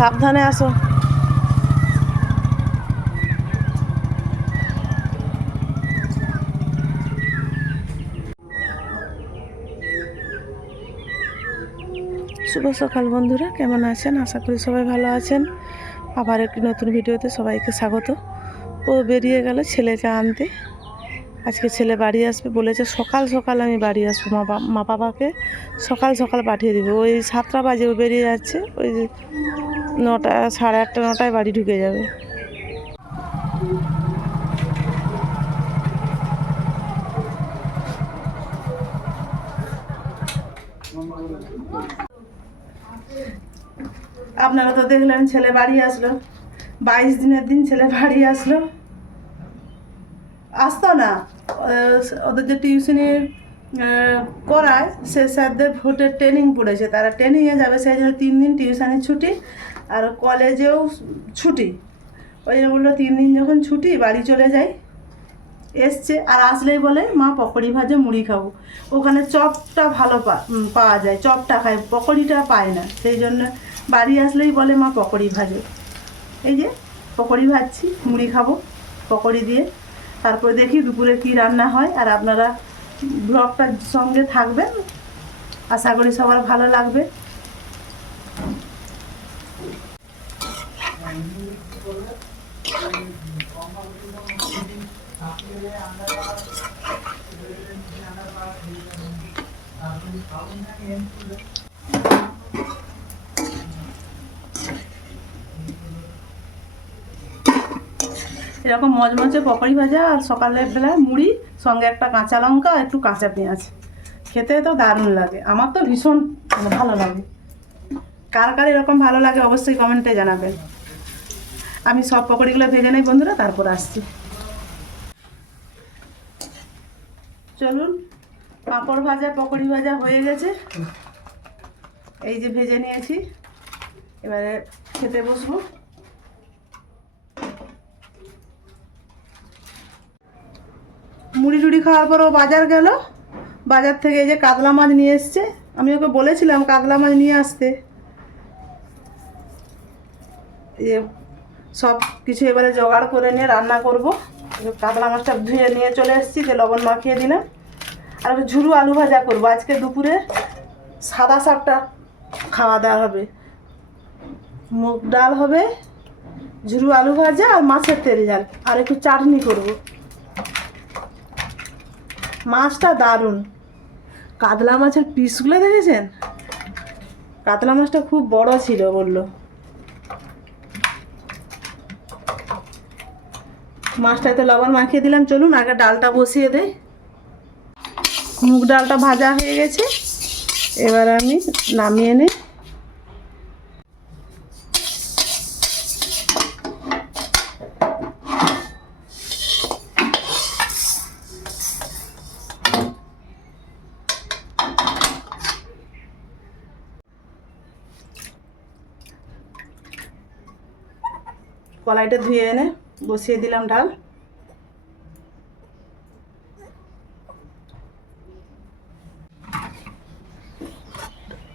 সাবধানে আসো। শুভ সকাল বন্ধুরা, কেমন আছেন? আশা করি সবাই ভালো আছেন। আবার একটি নতুন ভিডিওতে সবাইকে স্বাগত। ও বেরিয়ে গেল ছেলেকে আনতে। আজকে ছেলে বাড়ি আসবে বলেছে, সকাল সকাল আমি বাড়ি আসবো, মা বাবাকে সকাল সকাল পাঠিয়ে দেবে। ওই 7টা বাজে ও বেরিয়ে যাচ্ছে, ওই 9টা, সাড়ে 8টা 9টায় বাড়ি ঢুকে যাবে। আপনারা তো দেখলেন ছেলে বাড়ি আসলো, 22 দিনের দিন ছেলে বাড়ি আসলো। আসতো না, ওদের যে টিউশনির করায় সে স্যারদের ভোটের ট্রেনিং পড়েছে, তারা ট্রেনিংয়ে যাবে, সেই জন্য 3 দিন টিউশনের ছুটি আর কলেজেও ছুটি। ওই জন্য বললো 3 দিন যখন ছুটি বাড়ি চলে যাই। এসছে আর আসলেই বলে মা পকোড়ি ভাজে মুড়ি খাবো। ওখানে চপটা ভালো পাওয়া যায়, চপটা খায়, পকোড়িটা পায় না, সেই জন্য বাড়ি আসলেই বলে মা পকোড়ি ভাজে। এই যে পকোড়ি ভাজছি, মুড়ি খাবো পকোড়ি দিয়ে। তারপরে দেখি দুপুরে কি রান্না হয়। আর আপনারা ব্লগটার সঙ্গে থাকবেন, আশা করি সবার ভালো লাগবে। এরকম মচমচে পকোড়ি ভাজা আর সকালের বেলা মুড়ি, সঙ্গে একটা কাঁচা লঙ্কা আর একটু কাঁচা পেঁয়াজ, খেতে তো দারুণ লাগে। আমার তো ভীষণ ভালো লাগে। কার কার এরকম ভালো লাগে অবশ্যই কমেন্টে জানাবেন। আমি সব পকোড়িগুলো ভেজে নেই বন্ধুরা, তারপর আসছি। চলুন, পাঁপড় ভাজা পকোড়ি ভাজা হয়ে গেছে, এই যে ভেজে নিয়েছি, এবারে খেতে বসবো। মুড়ি টুড়ি খাওয়ার পর ও বাজার গেল, বাজার থেকে এই যে কাতলা মাছ নিয়ে এসছে। আমি ওকে বলেছিলাম কাতলা মাছ নিয়ে আসতে। এই সব কিছু এবারে জোগাড় করে নিয়ে রান্না করব। কাতলা মাছটা ধুয়ে নিয়ে চলে এসেছি, যে লবণ মাখিয়ে দিলাম। আর ঝুরু আলু ভাজা করবো আজকে দুপুরে। সাদা শাকটা খাওয়া দাওয়া হবে, মুগ ডাল হবে, ঝুরু আলু ভাজা আর মাছের তেল ঝাল, আর একটু চাটনি করব। মাছটা দারুণ, কাতলা মাছের পিসগুলো দেখেছেন? কাতলা মাছটা খুব বড় ছিল বললো। মাছটাতে লবণ মাখিয়ে দিলাম। চলুন আগে ডালটা বসিয়ে দেই। মুগ ডালটা ভাজা হয়ে গেছে, এবার আমি নামিয়ে নিই। কড়াইটা ধুয়ে এনে বসিয়ে দিলাম ডাল।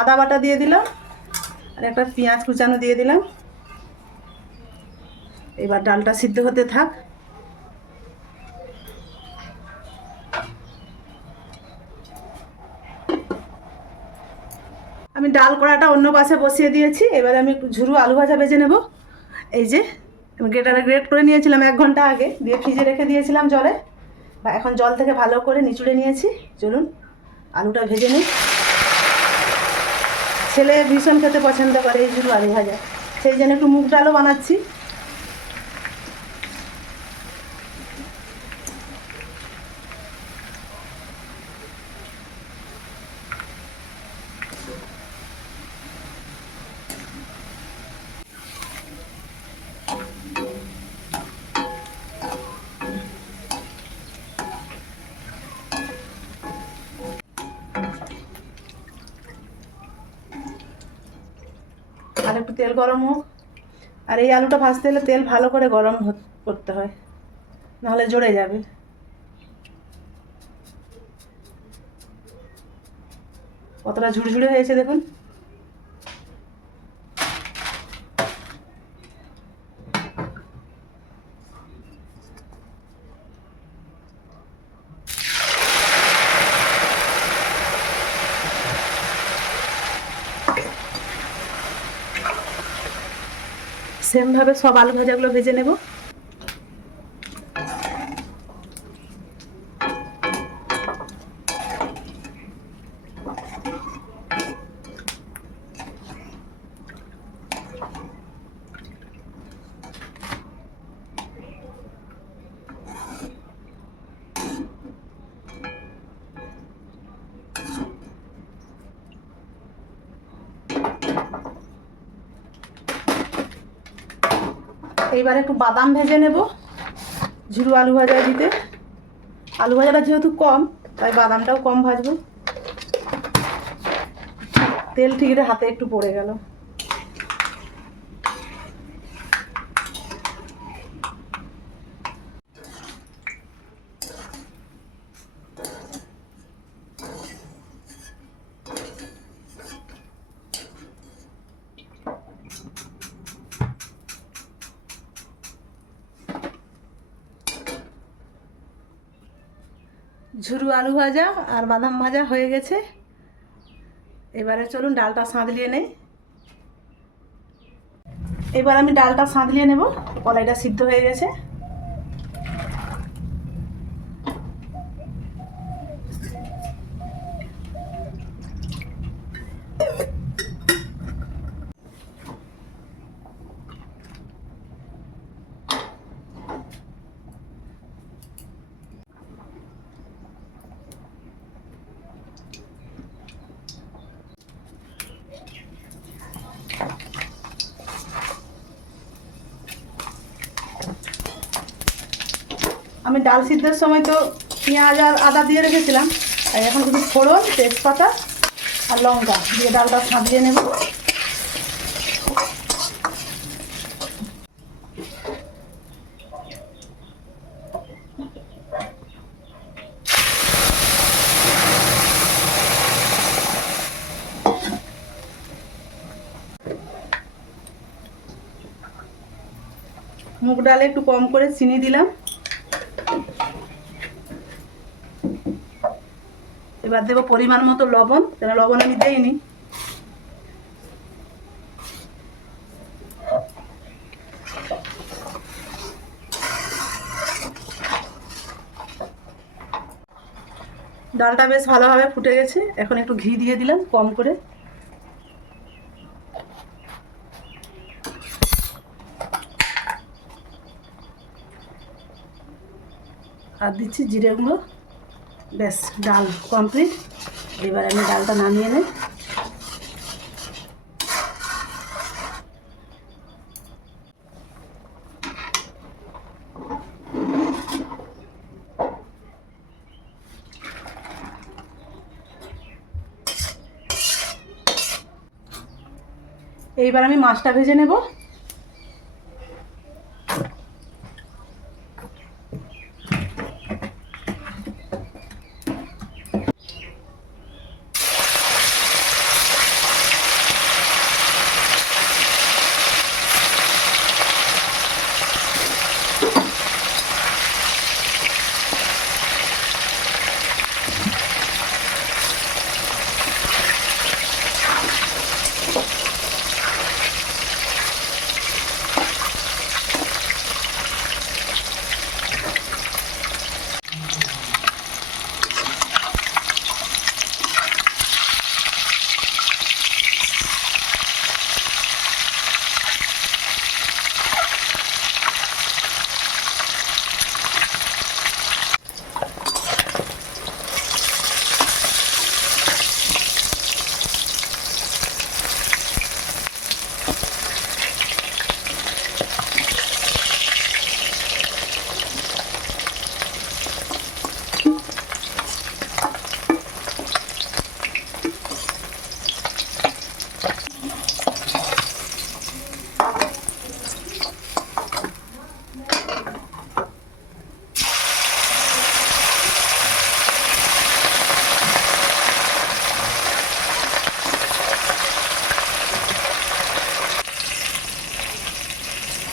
আদা বাটা দিয়ে দিলাম আর একটা পেঁয়াজ কুচানো দিয়ে দিলাম। এবার ডালটা সিদ্ধ হতে থাক। আমি ডাল কড়াটা অন্য পাশে বসিয়ে দিয়েছি। এবারে আমি ঝুরু আলু ভাজা ভেজে নেব। এই যে আমি গ্রেট করে নিয়েছিলাম 1 ঘন্টা আগে, দিয়ে ফ্রিজে রেখে দিয়েছিলাম জলে, বা এখন জল থেকে ভালো করে নিচুড়ে নিয়েছি। চলুন আলুটা ভেজে নিই। ছেলে ভীষণ খেতে পছন্দ করে এই ঝুরু আলু ভাজা, সেই জন্য একটু মুগ ডালও বানাচ্ছি। আর একটু তেল গরম হোক। আর এই আলুটা ভাজতে হলে তেল ভালো করে গরম করতে হয়, নাহলে জ্বলে যাবে। কতটা ঝুড়ঝুড়ে হয়েছে দেখুন। সেমভাবে সব আলু ভাজাগুলো ভেজে নেব। এইবার একটু বাদাম ভেজে নেব ঝুরু আলু ভাজা দিতে। আলু ভাজাটা যেহেতু কম তাই বাদামটাও কম ভাজবো। তেল ঠিকরে হাতে একটু পড়ে গেল। ঝুরু আলু ভাজা আর বাদাম ভাজা হয়ে গেছে। এবারে চলুন ডালটা সাঁতলিয়ে নেই। এবার আমি ডালটা সাঁতলিয়ে নেব। কলাইটা সিদ্ধ হয়ে গেছে। আমি ডাল সিদ্ধের সময় তো পেঁয়াজ আর আদা দিয়ে রেখেছিলাম, আর এখন কিছু ফোড়ন, তেজপাতা আর লঙ্কা দিয়ে ডালটা সাঁতলিয়ে নেব। মুগ ডালে একটু কম করে চিনি দিলাম। এবার দেবো পরিমাণ মতো লবণ, কেন লবণ আমি দেইনি। ডালটা বেশ ভালোভাবে ফুটে গেছে। এখন একটু ঘি দিয়ে দিলাম কম করে। আর দিচ্ছি জিরে গুঁড়ো। ব্যাস ডাল কমপ্লিট। এবার আমি ডালটা নামিয়ে নেই। এইবার আমি মাছটা ভেজে নেব।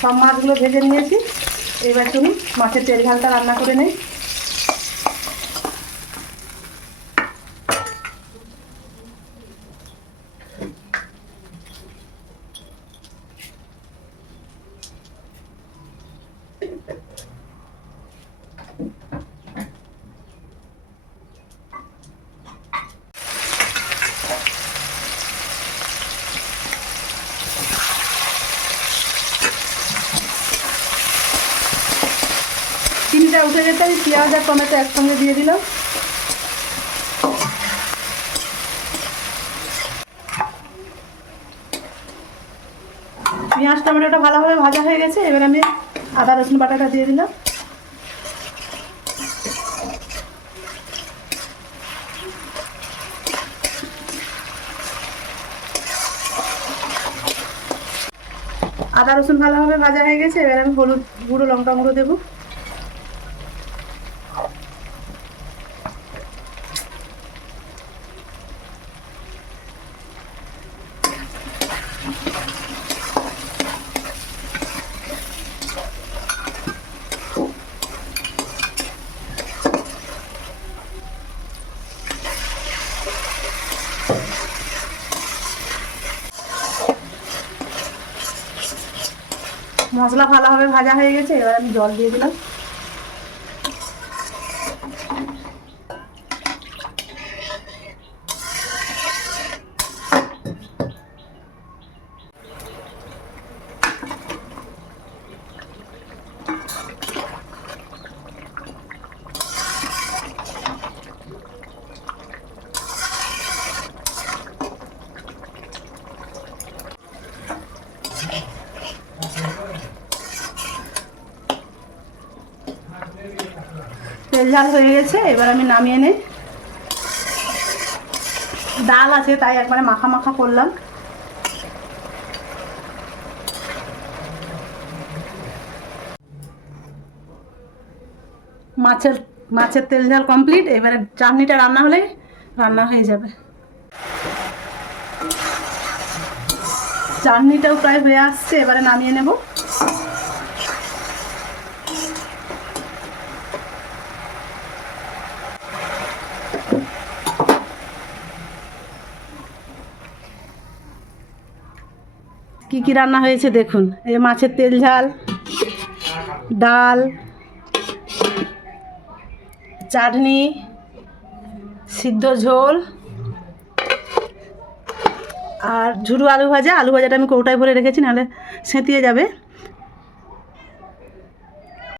সব মাছগুলো ভেজে নিয়েছি। এবার চলুন মাছের তেল ঝালটা রান্না করে নেই। উঠে গেছে, আমি পেঁয়াজ আর টমেটো একসঙ্গে দিয়ে দিলাম। পেঁয়াজ টমেটোটা ভালোভাবে ভাজা হয়ে গেছে, এবার আমি আদা রসুন বাটাটা দিয়ে দিলাম। আদা রসুন ভালোভাবে ভাজা হয়ে গেছে, এবার আমি হলুদ গুঁড়ো লঙ্কা গুঁড়ো দেবো। মশলা ভালোভাবে ভাজা হয়ে গেছে, এবার আমি জল দিয়ে দিলাম। তেল ঝাল হয়ে গেছে, এবার আমি নামিয়ে নেই। ডাল আছে তাই একবারে মাখা মাখা করলাম। মাছের তেল ঝাল কমপ্লিট, এবারে চাটনিটা রান্না হলে রান্না হয়ে যাবে। চাটনিটাও প্রায় হয়ে আসছে, এবারে নামিয়ে নেব। কি কি রান্না হয়েছে দেখুন, এই মাছের তেল ঝাল, ডাল, চাটনি, সিদ্ধ ঝোল আর ঝুরু আলু ভাজা। আলু ভাজাটা আমি কৌটায় ভরে রেখেছি, নাহলে সেঁতিয়ে যাবে।